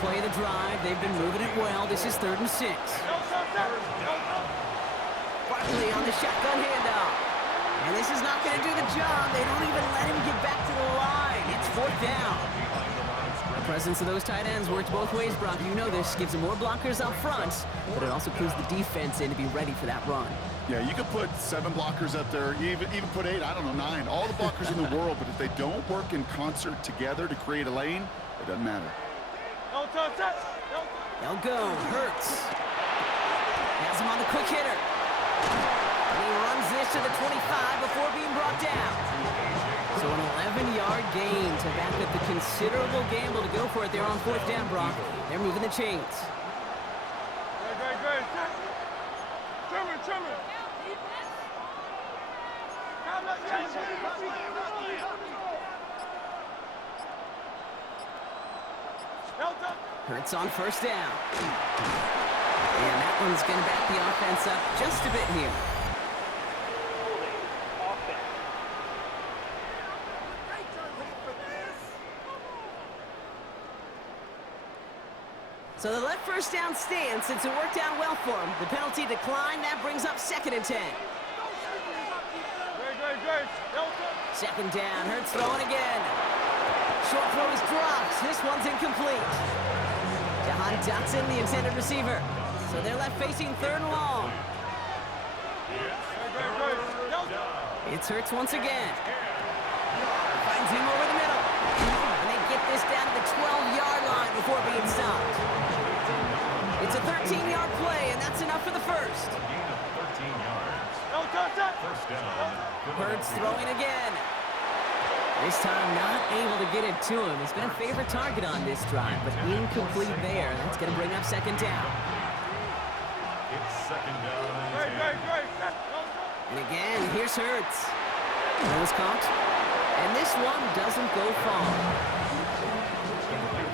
play of the drive. They've been moving it well. This is 3rd and 6. Barkley on the shotgun handoff. And this is not going to do the job. They don't even let him get back to the line. It's 4th down. The presence of those tight ends works both ways, Brock. You know this. Gives them more blockers up front, but it also clues the defense in to be ready for that run. Yeah, you could put 7 blockers up there, even put 8, I don't know, 9. All the blockers in the world, but if they don't work in concert together to create a lane, it doesn't matter. They'll go. Hurts. Has him on the quick hitter. And he runs this to the 25 before being brought down. So an 11-yard gain to back up the considerable gamble to go for it there on 4th down, Brock. They're moving the chains. Hurts on 1st down. And that one's going to back the offense up just a bit here. So the left 1st down stand since it worked out well for him. The penalty declined. That brings up 2nd and 10. 2nd down. Hurts throwing again. Short throw is dropped. This one's incomplete. Jahan Dotson, the intended receiver. So they're left facing 3rd and long. It's Hurts once again. Finds him over the middle. And they get this down to the 12-yard line before being stopped. It's a 13-yard play, and that's enough for the first. Hurts throwing again. This time not able to get it to him. He's been a favorite target on this drive, but incomplete there. That's going to bring up 2nd down. It's 2nd down and 10. And again, here's Hurts. Nose caught. And this one doesn't go far.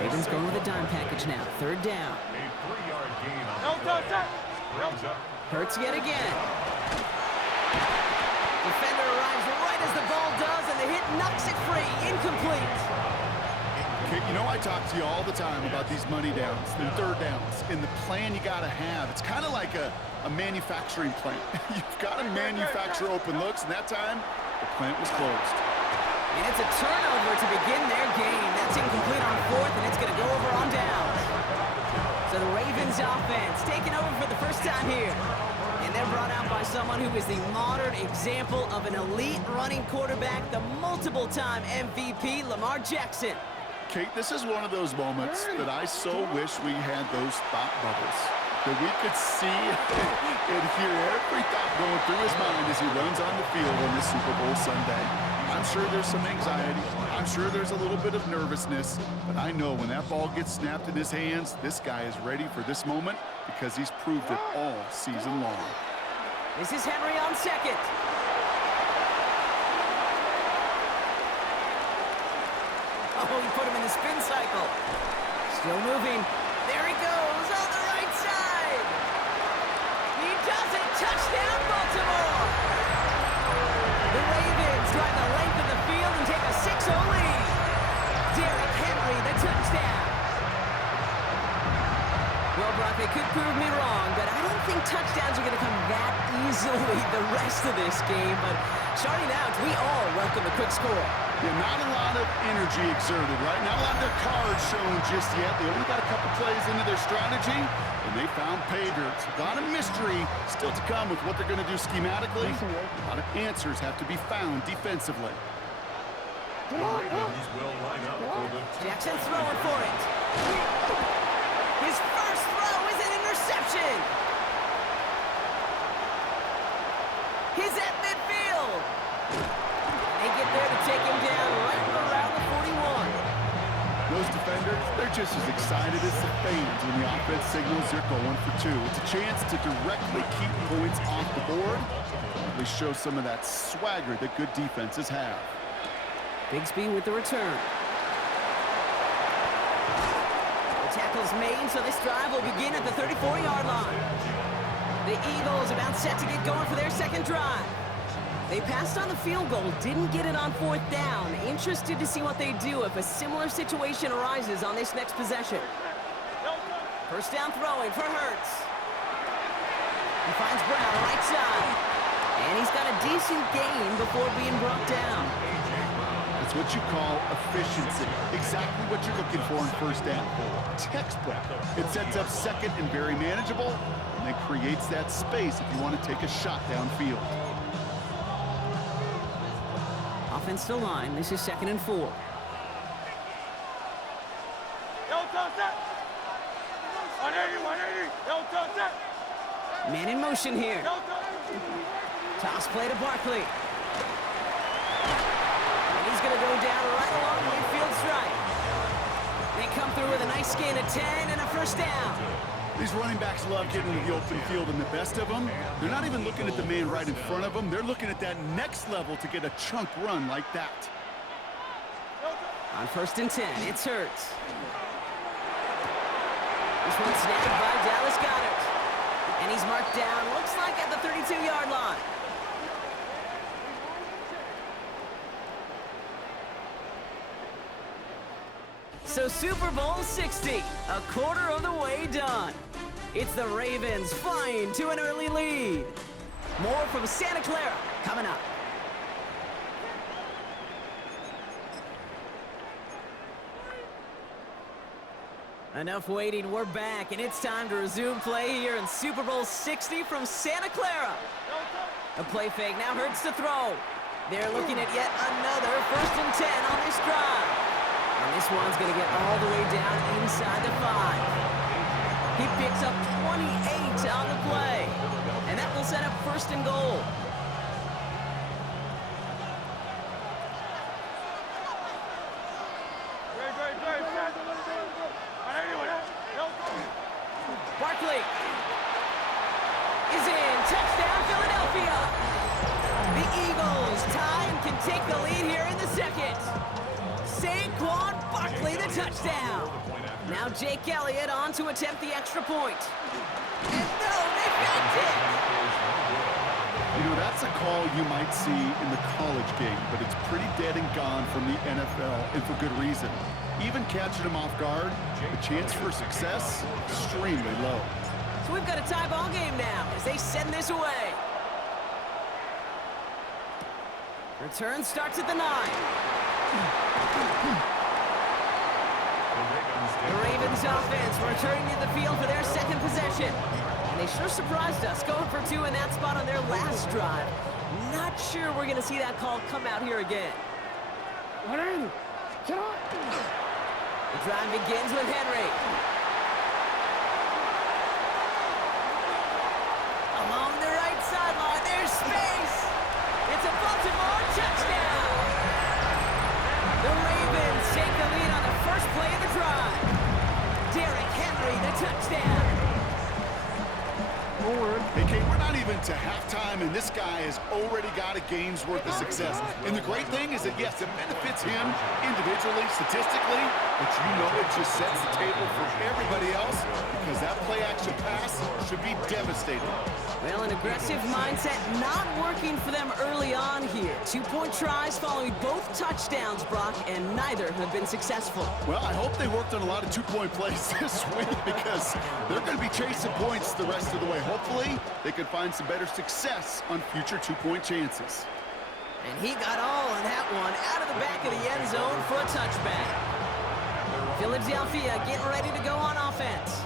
Ravens going with a dime package now. 3rd down. A 3-yard gain on the Hurts yet again. Defender arrives right as the ball does, and the hit knocks it free. Incomplete. Okay, you know I talk to you all the time about these money downs and 3rd downs and the plan you got to have. It's kind of like a manufacturing plant. You've got to manufacture open looks, and that time the plant was closed. And it's a turnover to begin their game. That's incomplete on 4th, and it's going to go over on downs. So the Ravens offense taking over for the first time here. And they're brought out by someone who is the modern example of an elite running quarterback, the multiple-time MVP, Lamar Jackson. Kate, this is one of those moments that I so wish we had those thought bubbles, that we could see and hear every thought going through his mind as he runs on the field on this Super Bowl Sunday. I'm sure there's some anxiety. I'm sure there's a little bit of nervousness, but I know when that ball gets snapped in his hands, this guy is ready for this moment because he's proved it all season long. This is Henry on 2nd. Oh, he put him in the spin cycle. Still moving. There he goes on the right side. He does it. Touchdown, Baltimore. The Ravens drive the length of the field and take a 6-0 lead. Derrick Henry, the touchdown. Well, Brock, they could prove me wrong, but I don't think touchdowns are going to come that easily the rest of this game. But starting out, we all welcome a quick score. Yeah, not a lot of energy exerted, right? Not a lot of their cards shown just yet. They only got a couple plays into their strategy, and they found pay dirt. A lot of mystery still to come with what they're going to do schematically. A lot of answers have to be found defensively. Jackson's throwing for it. His first throw is an interception. He's at midfield. They get there to take him down right around the 41. Those defenders, they're just as excited as the fans when the offense signals they're going for 2. It's a chance to directly keep points off the board. They show some of that swagger that good defenses have. Bigsby with the return. The tackle's made, so this drive will begin at the 34-yard line. The Eagles about set to get going for their second drive. They passed on the field goal, didn't get it on 4th down. Interested to see what they do if a similar situation arises on this next possession. First down throwing for Hurts. He finds Brown right side. And he's got a decent gain before being brought down. It's what you call efficiency. Exactly what you're looking for in first down. Textbook. It sets up second and very manageable, and then creates that space if you want to take a shot downfield. Offense to line. This is 2nd and 4. Man in motion here. Toss play to Barkley. And he's going to go down right along the midfield stripe. They come through with a nice gain of 10 and a first down. These running backs love getting into the open field, and the best of them, they're not even looking at the man right in front of them. They're looking at that next level to get a chunk run like that. On 1st and 10, it's Hurts. This one snapped by Dallas Goedert. And he's marked down, looks like at the 32-yard line. So Super Bowl 60, a quarter of the way done. It's the Ravens flying to an early lead. More from Santa Clara coming up. Enough waiting, we're back, and it's time to resume play here in Super Bowl 60 from Santa Clara. A play fake, now Hurts to throw. They're looking at yet another 1st and 10 on this drive. And this one's going to get all the way down inside the 5. He picks up 28 on the play, and that will set up 1st and goal. Barkley is in. Touchdown, Philadelphia. The Eagles tie and can take the lead here in the 2nd. Saquon Barkley, the touchdown. Now Jake Elliott on to attempt the extra point. And no, they backed it. You know, that's a call you might see in the college game, but it's pretty dead and gone from the NFL, and for good reason. Even catching them off guard, the chance for success, extremely low. So we've got a tie ball game now as they send this away. Return starts at the 9. The Ravens offense returning to the field for their 2nd possession. And they sure surprised us going for 2 in that spot on their last drive. Not sure we're going to see that call come out here again. The drive begins with Henry. Along the right sideline, there's space. It's a Baltimore touchdown. The Ravens take the lead on the first play of the drive. Derrick Henry, the touchdown. Hey, Kate, we're not even to halftime, and this guy has already got a game's worth of success. And the great thing is that, yes, it benefits him individually, statistically, but you know it just sets the table for everybody else because that play-action pass should be devastating. Well, an aggressive mindset not working for them early on here. 2-point tries following both touchdowns, Brock, and neither have been successful. Well, I hope they worked on a lot of 2-point plays this week because they're going to be chasing points the rest of the way. Hopefully, they can find some better success on future 2-point chances. And he got all of that one out of the back of the end zone for a touchback. Philadelphia getting ready to go on offense.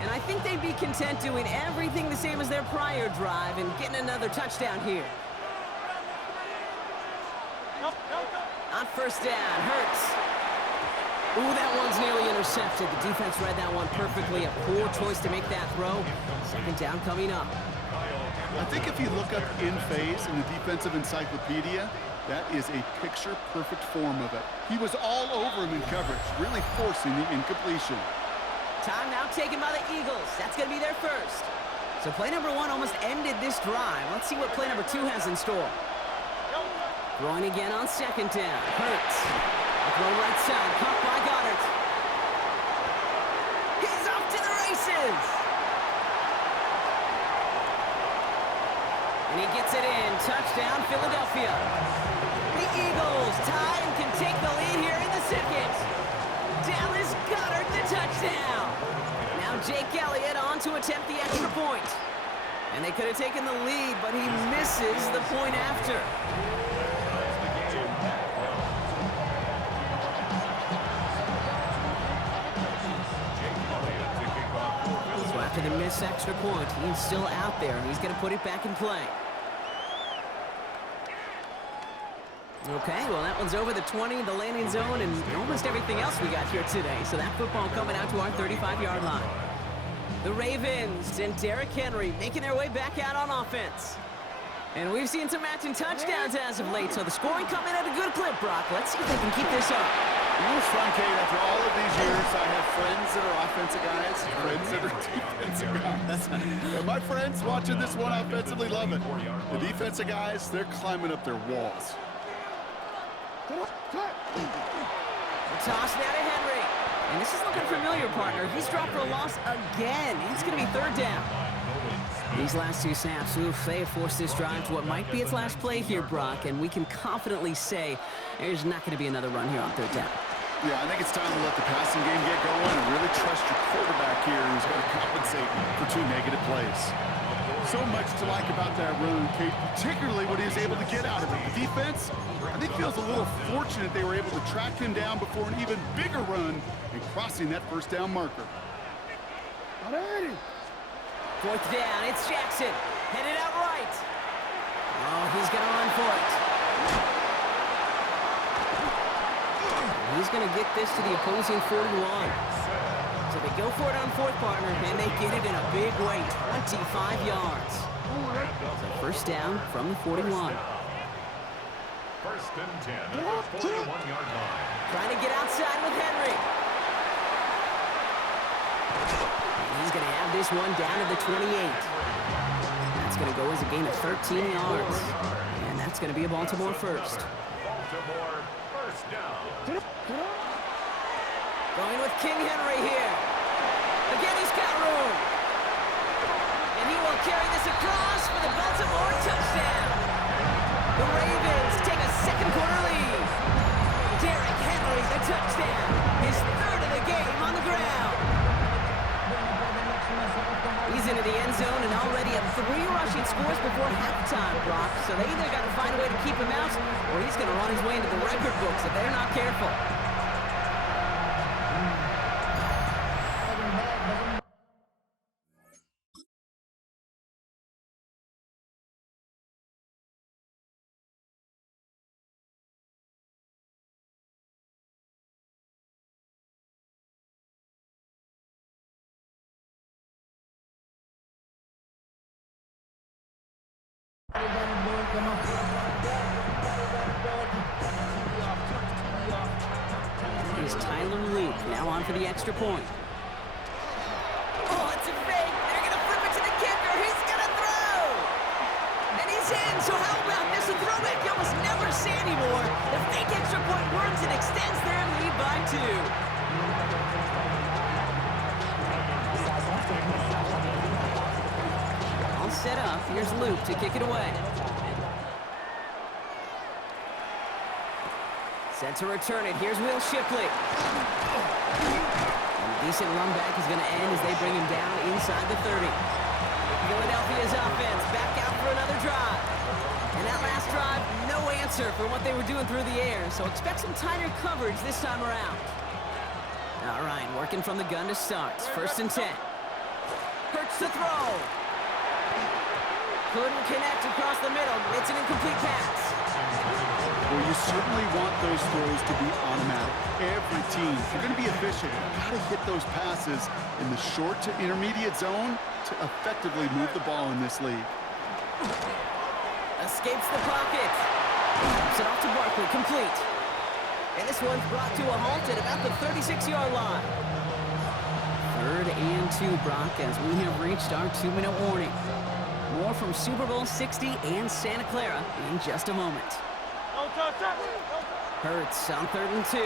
And I think they'd be content doing everything the same as their prior drive and getting another touchdown here. On 1st down, Hurts. Ooh, that one's nearly intercepted. The defense read that one perfectly. A poor choice to make that throw. 2nd down coming up. I think if you look up in phase in the defensive encyclopedia, that is a picture-perfect form of it. He was all over him in coverage, really forcing the incompletion. Time now taken by the Eagles. That's going to be their first. So play number 1 almost ended this drive. Let's see what play number 2 has in store. Throwing again on 2nd down. Hurts. Throw right side. Caught by Goddard. He's off to the races. And he gets it in. Touchdown, Philadelphia. The Eagles tie and can take the lead here in the 2nd. Dallas Goedert, the touchdown. Now Jake Elliott on to attempt the extra point. And they could have taken the lead, but he misses the point after. So after the missed extra point, he's still out there, and he's going to put it back in play. Okay, well, that one's over the 20, the landing zone, and almost everything else we got here today. So that football coming out to our 35-yard line. The Ravens and Derrick Henry making their way back out on offense. And we've seen some matching touchdowns as of late, so the scoring coming at a good clip, Brock. Let's see if they can keep this up. You know, it's fun, Kate. After all of these years, I have friends that are offensive guys, friends that are defensive guys. And my friends watching this one offensively love it. The defensive guys, they're climbing up their walls. Toss now to Henry. And this is looking familiar, partner. He's dropped for a loss again. It's going to be third down. These last two snaps, they have forced this drive to what might be its last play here, Brock, and we can confidently say there's not going to be another run here on third down. Yeah, I think it's time to let the passing game get going and really trust your quarterback here who's going to compensate for two negative plays. So much to like about that run, Kate, particularly what he was able to get out of it. The defense, I think, feels a little fortunate they were able to track him down before an even bigger run and crossing that first down marker. Alrighty. Fourth down, it's Jackson. Headed out right. Oh, he's going to run for it. He's going to get this to the opposing 41. So they go for it on fourth, partner, and they get it in a big way, 25 yards. So first down from the 41. First and 10 at the 41-yard line. Trying to get outside with Henry. And he's going to have this one down to the 28. That's going to go as a gain of 13 yards. And that's going to be a Baltimore first. Baltimore first down. Going with King Henry here. Again, he's got room. And he will carry this across for the Baltimore touchdown. The Ravens take a second quarter lead. Derrick Henry, the touchdown. His third of the game on the ground. He's into the end zone and already have 3 rushing scores before halftime, Brock. So they either got to find a way to keep him out, or he's going to run his way into the record books if they're not careful. Here's Tyler Luke, now on for the extra point. Oh, it's a fake. They're going to flip it to the kicker. He's going to throw. And he's in. So how about this? A throwback you almost never see anymore. The fake extra point works and extends their lead by 2. All set up. Here's Luke to kick it away. Set to return it. Here's Will Shipley. And a decent run back is going to end as they bring him down inside the 30. Philadelphia's offense back out for another drive. And that last drive, no answer for what they were doing through the air. So expect some tighter coverage this time around. All right, working from the gun to start. First and 10. Hurts to throw. Couldn't connect across the middle. It's an incomplete pass. Well, you certainly want those throws to be automatic. Every team, if you're going to be efficient, you've got to hit those passes in the short to intermediate zone to effectively move the ball in this league. Escapes the pocket. Drops it off to Barkley, complete. And this one's brought to a halt at about the 36-yard line. Third and 2, Brock, as we have reached our 2-minute warning. More from Super Bowl 60 and Santa Clara in just a moment. Hurts on 3rd and 2.